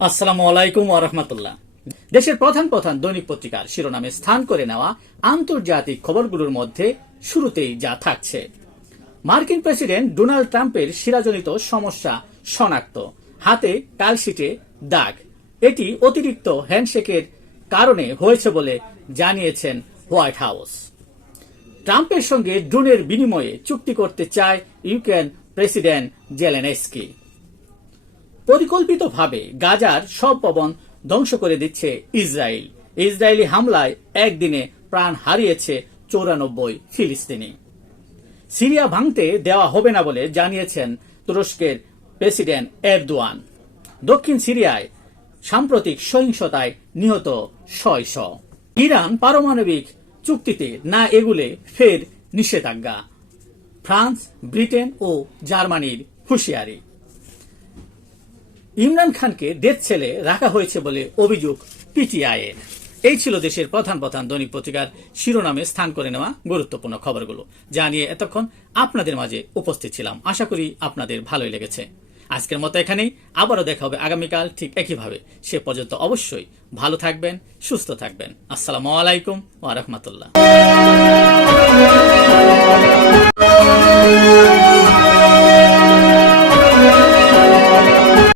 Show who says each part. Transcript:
Speaker 1: আসসালামু আলাইকুম ওরহমতুল্লাহ দেশের প্রধান প্রধান দৈনিক পত্রিকার শিরোনামে স্থান করে নেওয়া আন্তর্জাতিক খবরগুলোর মধ্যে শুরুতেই যা থাকছে। মার্কিন প্রেসিডেন্ট ডোনাল্ড ট্রাম্পের শিরাজনিত সমস্যা শনাক্ত। হাতে কালশিটে দাগ। এটি অতিরিক্ত হ্যান্ডশেকের কারণে হয়েছে বলে জানিয়েছেন হোয়াইট হাউস। ট্রাম্পের সঙ্গে ড্রোনের বিনিময়ে চুক্তি করতে চায় ইউক্রেন প্রেসিডেন্ট জেলেনেস্কি। পরিকল্পিতভাবে গাজার সব ভবন ধ্বংস করে দিচ্ছে ইসরায়েল। ইসরায়েলি হামলায় একদিনে প্রাণ হারিয়েছে চৌরানব্বই ফিলিস্তিনি। সিরিয়া ভাঙতে দেওয়া হবে না বলে জানিয়েছেন তুরস্কের প্রেসিডেন্ট এরদোয়ান। দক্ষিণ সিরিয়ায় সাম্প্রতিক সহিংসতায় নিহত ছয়শো। ইরান পারমাণবিক চুক্তিতে না এগুলে ফের নিষেধাজ্ঞা। ফ্রান্স, ব্রিটেন ও জার্মানির হুঁশিয়ারি। ইমরান খানকে ডেথ ছেলে রাখা হয়েছে বলে অভিযোগ পিটিআই এর এই ছিল দেশের প্রধান প্রধান দৈনিক পত্রিকার শিরোনামে স্থান করে নেওয়া গুরুত্বপূর্ণ খবরগুলো। যা নিয়ে এতক্ষণ আপনাদের মাঝে উপস্থিত ছিলাম। আশা করি আপনাদের ভালোই লেগেছে। আজকের মতো এখানেই। আবারও দেখা হবে আগামীকাল ঠিক একইভাবে। সে পর্যন্ত অবশ্যই ভালো থাকবেন, সুস্থ থাকবেন। আসসালামু আলাইকুম ওয়া রাহমাতুল্লাহ।